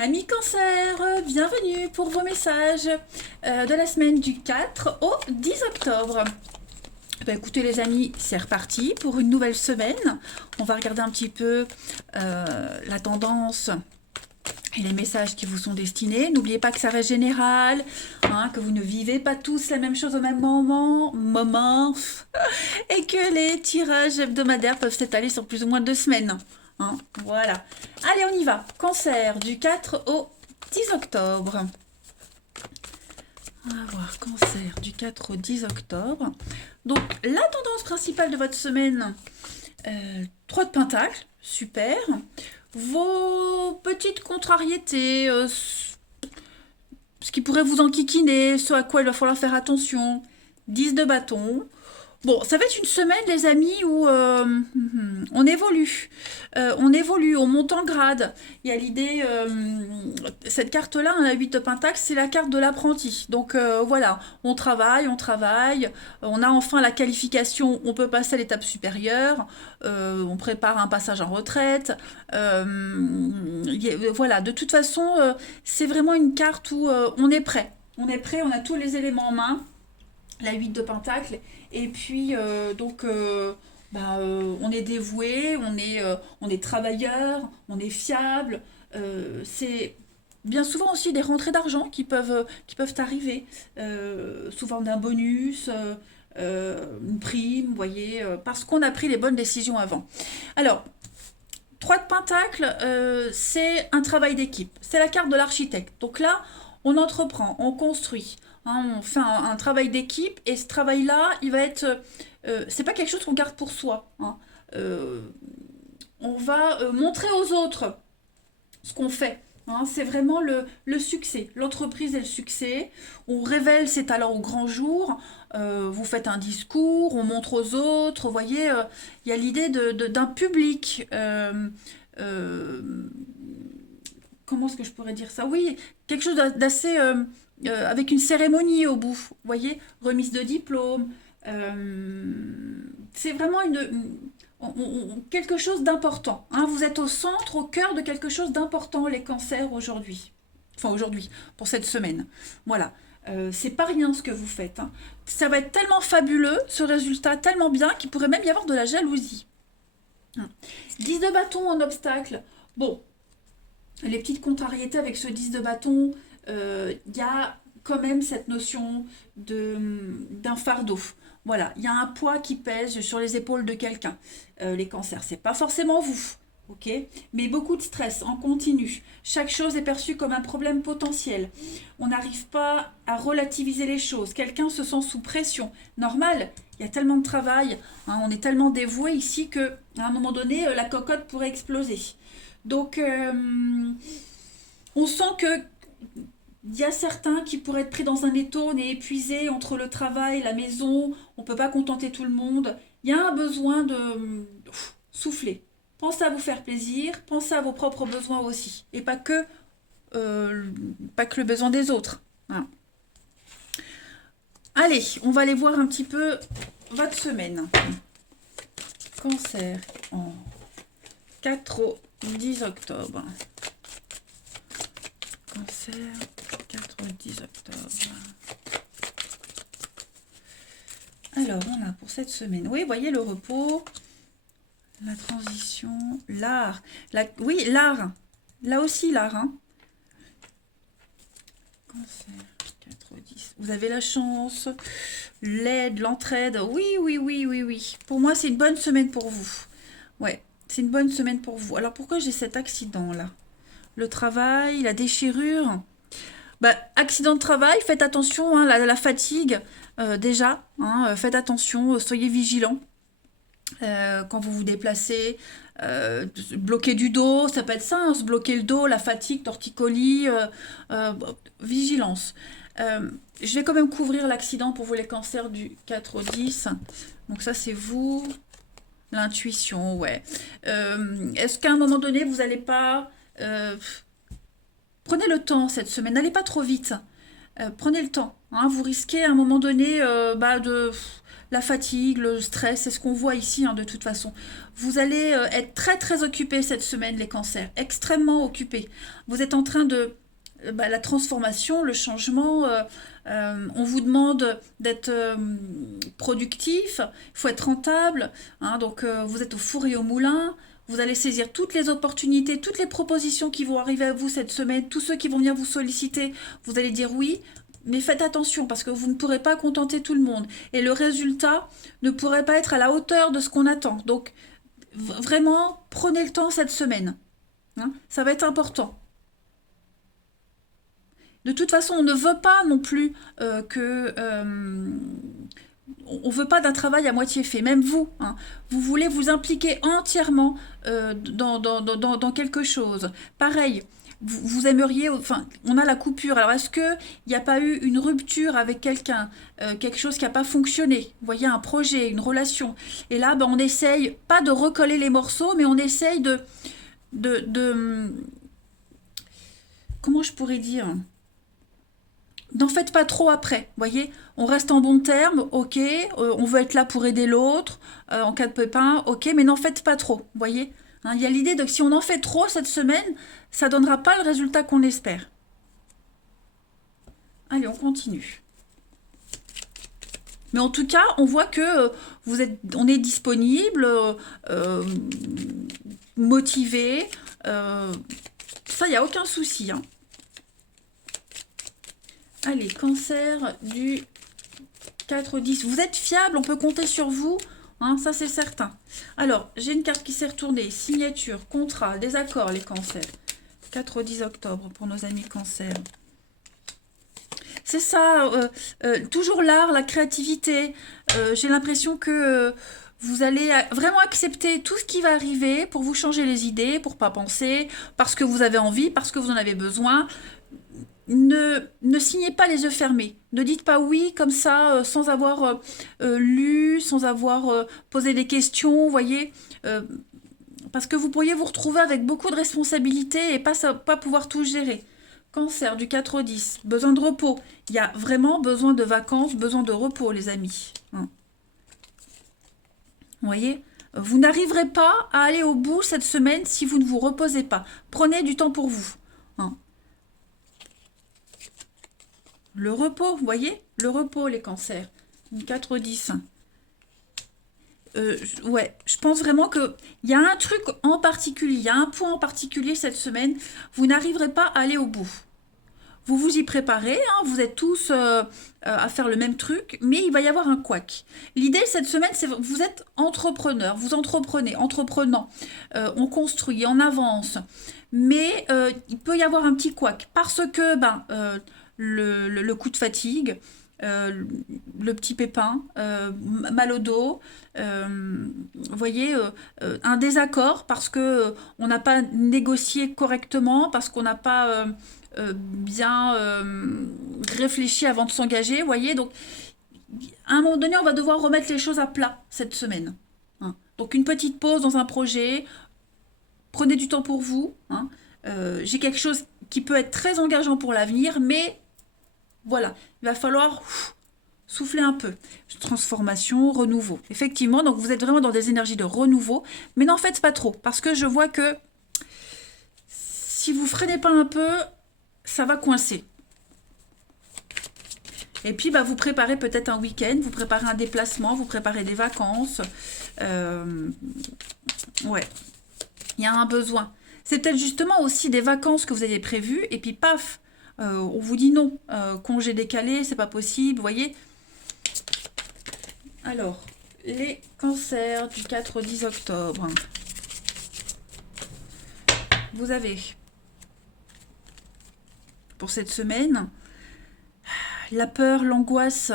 Amis Cancer, bienvenue pour vos messages de la semaine du 4 au 10 octobre. Écoutez les amis, c'est reparti pour une nouvelle semaine. On va regarder un petit peu la tendance et les messages qui vous sont destinés. N'oubliez pas que ça reste général, hein, que vous ne vivez pas tous la même chose au même moment et que les tirages hebdomadaires peuvent s'étaler sur plus ou moins 2 semaines. Hein, voilà. Allez, on y va. Cancer, du 4 au 10 octobre. On va voir, cancer, du 4 au 10 octobre. Donc, la tendance principale de votre semaine, 3 de pentacles, super. Vos petites contrariétés, ce qui pourrait vous enquiquiner, ce à quoi il va falloir faire attention, 10 de bâton. Bon, ça va être une semaine, les amis, où on évolue. On évolue, on monte en grade. Il y a l'idée, cette carte-là, la 8 de Pentacle, c'est la carte de l'apprenti. Donc voilà, on travaille, on a enfin la qualification, on peut passer à l'étape supérieure, on prépare un passage en retraite. Voilà, de toute façon, c'est vraiment une carte où on est prêt. On est prêt, on a tous les éléments en main. La 8 de Pentacle. Et puis, on est dévoué, on est travailleur, on est fiable. C'est bien souvent aussi des rentrées d'argent qui peuvent arriver, sous forme d'un bonus, une prime, vous voyez, parce qu'on a pris les bonnes décisions avant. Alors, 3 de Pentacle, c'est un travail d'équipe. C'est la carte de l'architecte. Donc là, on entreprend, on construit, hein, on fait un travail d'équipe et ce travail-là, il va être. C'est pas quelque chose qu'on garde pour soi. Hein. Euh, on va montrer aux autres ce qu'on fait. Hein. C'est vraiment le succès. L'entreprise et le succès. On révèle ses talents au grand jour. Vous faites un discours, on montre aux autres. Vous voyez, il y a l'idée d'un public. Comment est-ce que je pourrais dire ça? Oui, quelque chose d'assez avec une cérémonie au bout. Vous voyez, remise de diplôme. C'est vraiment quelque chose d'important. Hein. Vous êtes au centre, au cœur de quelque chose d'important, les cancers aujourd'hui. Enfin aujourd'hui, pour cette semaine. Voilà. C'est pas rien ce que vous faites. Hein. Ça va être tellement fabuleux, ce résultat, tellement bien, qu'il pourrait même y avoir de la jalousie. Hein. 10 de bâton en obstacle. Bon, les petites contrariétés avec ce 10 de bâton, y a quand même cette notion d'un fardeau. Voilà, il y a un poids qui pèse sur les épaules de quelqu'un. Les cancers, c'est pas forcément vous, ok? Mais beaucoup de stress en continu. Chaque chose est perçue comme un problème potentiel. On n'arrive pas à relativiser les choses. Quelqu'un se sent sous pression. Normal, il y a tellement de travail, hein, on est tellement dévoué ici que à un moment donné, la cocotte pourrait exploser. Donc, on sent que il y a certains qui pourraient être pris dans un étau, on est épuisé entre le travail, la maison, on ne peut pas contenter tout le monde. Il y a un besoin de souffler. Pensez à vous faire plaisir, pensez à vos propres besoins aussi, et pas que le besoin des autres. Voilà. Allez, on va aller voir un petit peu votre semaine. Cancer en 4 au 10 octobre. Cancer, 4 au 10 octobre. Alors, on a pour cette semaine, oui, voyez le repos, la transition, l'art. Oui, l'art. Là aussi, l'art. Hein. Cancer, 4 au 10. Vous avez la chance, l'aide, l'entraide. Oui, oui, oui, oui, oui. Pour moi, c'est une bonne semaine pour vous. Ouais, c'est une bonne semaine pour vous. Alors, pourquoi j'ai cet accident-là? Le travail, la déchirure. Bah, accident de travail, faites attention, hein, la fatigue, déjà, hein, faites attention, soyez vigilants quand vous vous déplacez. Bloquer du dos, ça peut être ça, hein, se bloquer le dos, la fatigue, torticolis, vigilance. Je vais quand même couvrir l'accident pour vous les cancers du 4 au 10. Donc ça c'est vous, l'intuition, ouais. Est-ce qu'à un moment donné vous n'allez pas... Prenez le temps cette semaine, n'allez pas trop vite. Prenez le temps. Hein, vous risquez à un moment donné la fatigue, le stress, c'est ce qu'on voit ici de toute façon. Vous allez être très très occupés cette semaine, les cancers, extrêmement occupés. Vous êtes en train de... la transformation, le changement, on vous demande d'être productif, il faut être rentable, donc vous êtes au four et au moulin, vous allez saisir toutes les opportunités, toutes les propositions qui vont arriver à vous cette semaine, tous ceux qui vont venir vous solliciter, vous allez dire oui, mais faites attention parce que vous ne pourrez pas contenter tout le monde. Et le résultat ne pourrait pas être à la hauteur de ce qu'on attend. Donc, vraiment, prenez le temps cette semaine. Ça va être important. De toute façon, on ne veut pas non plus on veut pas d'un travail à moitié fait, même vous. Vous voulez vous impliquer entièrement dans quelque chose. Pareil, vous aimeriez, enfin, on a la coupure. Alors, est-ce qu'il n'y a pas eu une rupture avec quelqu'un, quelque chose qui n'a pas fonctionné? Vous voyez, un projet, une relation. Et là, on essaye, pas de recoller les morceaux, mais on essaye de comment je pourrais dire? N'en faites pas trop après, voyez, on reste en bon terme, ok, on veut être là pour aider l'autre en cas de pépin, ok, mais n'en faites pas trop, voyez. Il y a l'idée de que si on en fait trop cette semaine, ça donnera pas le résultat qu'on espère. Allez, on continue. Mais en tout cas, on voit que on est disponible, motivé, ça, il n'y a aucun souci, Allez, cancer du 4-10. Vous êtes fiable, on peut compter sur vous, ça c'est certain. Alors, j'ai une carte qui s'est retournée. Signature, contrat, désaccord, les cancers. 4-10 octobre pour nos amis cancers. C'est ça, toujours l'art, la créativité. J'ai l'impression que vous allez vraiment accepter tout ce qui va arriver pour vous changer les idées, pour pas penser, parce que vous avez envie, parce que vous en avez besoin. Ne signez pas les yeux fermés. Ne dites pas oui comme ça, sans avoir lu, sans avoir posé des questions, vous voyez. Parce que vous pourriez vous retrouver avec beaucoup de responsabilités et pas pouvoir tout gérer. Cancer du 4-10, besoin de repos. Il y a vraiment besoin de vacances, besoin de repos, les amis. Vous voyez, vous n'arriverez pas à aller au bout cette semaine si vous ne vous reposez pas. Prenez du temps pour vous. Le repos, vous voyez? Le repos, les cancers. 4-10. Ouais, je pense vraiment qu'il y a un truc en particulier, il y a un point en particulier cette semaine, vous n'arriverez pas à aller au bout. Vous vous y préparez, vous êtes tous à faire le même truc, mais il va y avoir un couac. L'idée cette semaine, c'est que vous êtes entrepreneur, vous entreprenez, entreprenant, on construit, on avance, mais il peut y avoir un petit couac parce que le coup de fatigue, le petit pépin, mal au dos, vous voyez, un désaccord parce que on n'a pas négocié correctement, parce qu'on n'a pas bien réfléchi avant de s'engager, vous voyez, donc à un moment donné, on va devoir remettre les choses à plat cette semaine. Donc une petite pause dans un projet, prenez du temps pour vous. J'ai quelque chose qui peut être très engageant pour l'avenir, mais voilà, il va falloir souffler un peu. Transformation, renouveau. Effectivement, donc vous êtes vraiment dans des énergies de renouveau, mais n'en faites pas trop, parce que je vois que si vous freinez pas un peu, ça va coincer. Et puis, vous préparez peut-être un week-end, vous préparez un déplacement, vous préparez des vacances. Ouais, il y a un besoin. C'est peut-être justement aussi des vacances que vous aviez prévues, et puis paf, on vous dit non, congé décalé, c'est pas possible, vous voyez. Alors, les cancers du 4-10 octobre. Vous avez, pour cette semaine, la peur, l'angoisse,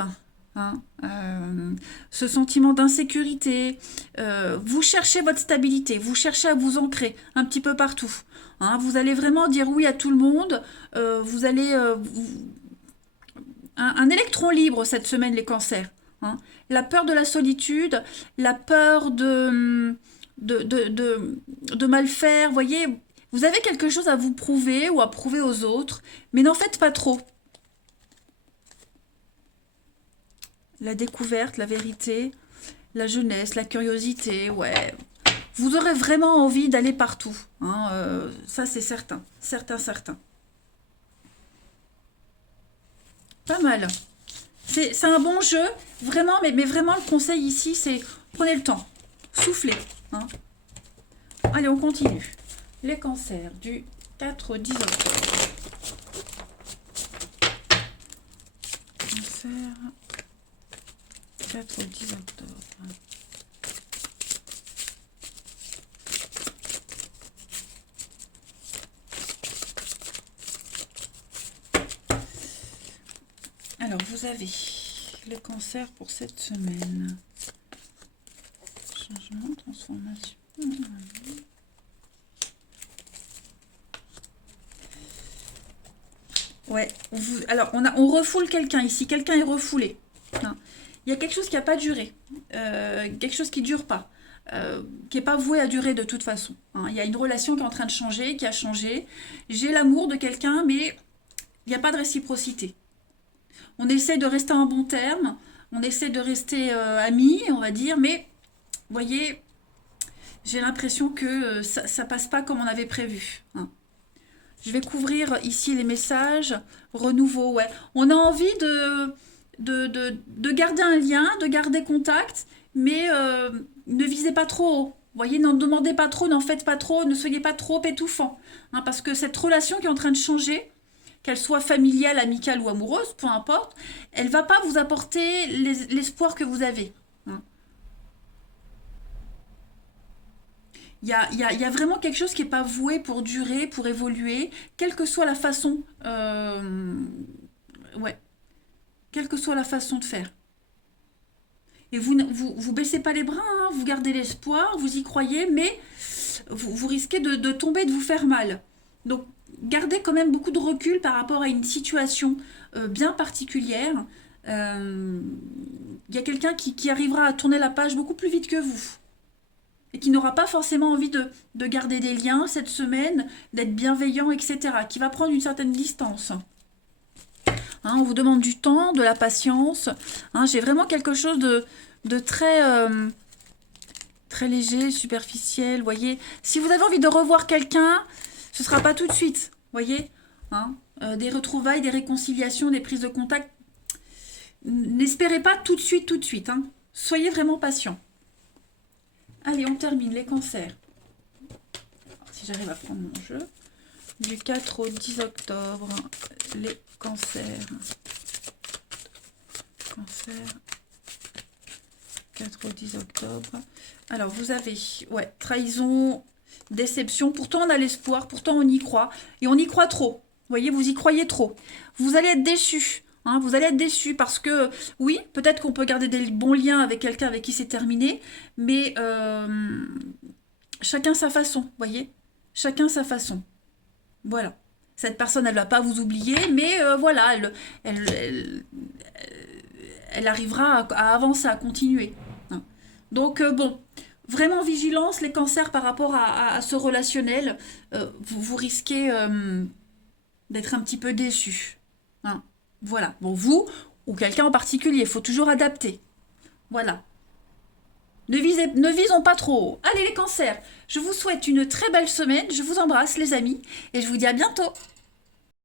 ce sentiment d'insécurité. Vous cherchez votre stabilité, vous cherchez à vous ancrer un petit peu partout. Vous allez vraiment dire oui à tout le monde. Vous allez... un électron libre cette semaine, les cancers. La peur de la solitude, la peur de mal faire. Vous voyez, vous avez quelque chose à vous prouver ou à prouver aux autres, mais n'en faites pas trop. la découverte, la vérité, la jeunesse, la curiosité, ouais. Vous aurez vraiment envie d'aller partout, hein, ça c'est certain, certain. Pas mal. C'est un bon jeu, vraiment, mais vraiment le conseil ici, c'est prenez le temps, soufflez, hein. Allez, on continue. Les cancers du 4 au 10 octobre. Cancer, 4 au 10 octobre. Alors, vous avez le cancer pour cette semaine. Changement, transformation. Ouais, alors on refoule quelqu'un ici, quelqu'un est refoulé, hein. Il y a quelque chose qui n'a pas duré, quelque chose qui ne dure pas, qui n'est pas voué à durer de toute façon, hein. Il y a une relation qui est en train de changer, qui a changé. J'ai l'amour de quelqu'un, mais il n'y a pas de réciprocité. On essaie de rester en bon terme, on essaie de rester amis, on va dire, mais vous voyez, j'ai l'impression que ça passe pas comme on avait prévu, hein. Je vais couvrir ici les messages. Renouveau, ouais. On a envie de garder un lien, de garder contact, mais ne visez pas trop haut. Vous voyez, n'en demandez pas trop, n'en faites pas trop, ne soyez pas trop étouffant, hein, parce que cette relation qui est en train de changer, qu'elle soit familiale, amicale ou amoureuse, peu importe, elle va pas vous apporter l'espoir que vous avez, hein. Il y a vraiment quelque chose qui n'est pas voué pour durer, pour évoluer, quelle que soit la façon, ouais, quelle que soit la façon de faire. Et vous baissez pas les bras, hein, vous gardez l'espoir, vous y croyez, mais vous risquez de tomber, de vous faire mal. Donc, gardez quand même beaucoup de recul par rapport à une situation bien particulière. Il y a quelqu'un qui arrivera à tourner la page beaucoup plus vite que vous et qui n'aura pas forcément envie de garder des liens cette semaine, d'être bienveillant, etc., qui va prendre une certaine distance. Hein, on vous demande du temps, de la patience. Hein, j'ai vraiment quelque chose de très léger, superficiel, vous voyez. Si vous avez envie de revoir quelqu'un, ce ne sera pas tout de suite, vous voyez. Hein, des retrouvailles, des réconciliations, des prises de contact. N'espérez pas tout de suite. Hein. Soyez vraiment patient. Allez, on termine les cancers. Alors, si j'arrive à prendre mon jeu. Du 4 au 10 octobre, les cancers. Cancer. 4 au 10 octobre. Alors, vous avez, ouais, trahison, déception. Pourtant, on a l'espoir, pourtant, on y croit. Et on y croit trop. Vous voyez, vous y croyez trop. Vous allez être déçus. Hein, vous allez être déçus parce que, oui, peut-être qu'on peut garder des bons liens avec quelqu'un avec qui c'est terminé, mais chacun sa façon, vous voyez. Chacun sa façon. Voilà. Cette personne, elle ne va pas vous oublier, mais voilà, elle arrivera à avancer, à continuer. Hein. Donc, bon, vraiment vigilance, les cancers par rapport à ce relationnel, vous risquez d'être un petit peu déçus. Hein. Voilà. Bon, vous ou quelqu'un en particulier, il faut toujours adapter. Voilà. Ne visons pas trop haut. Allez les cancers, je vous souhaite une très belle semaine, je vous embrasse les amis, et je vous dis à bientôt.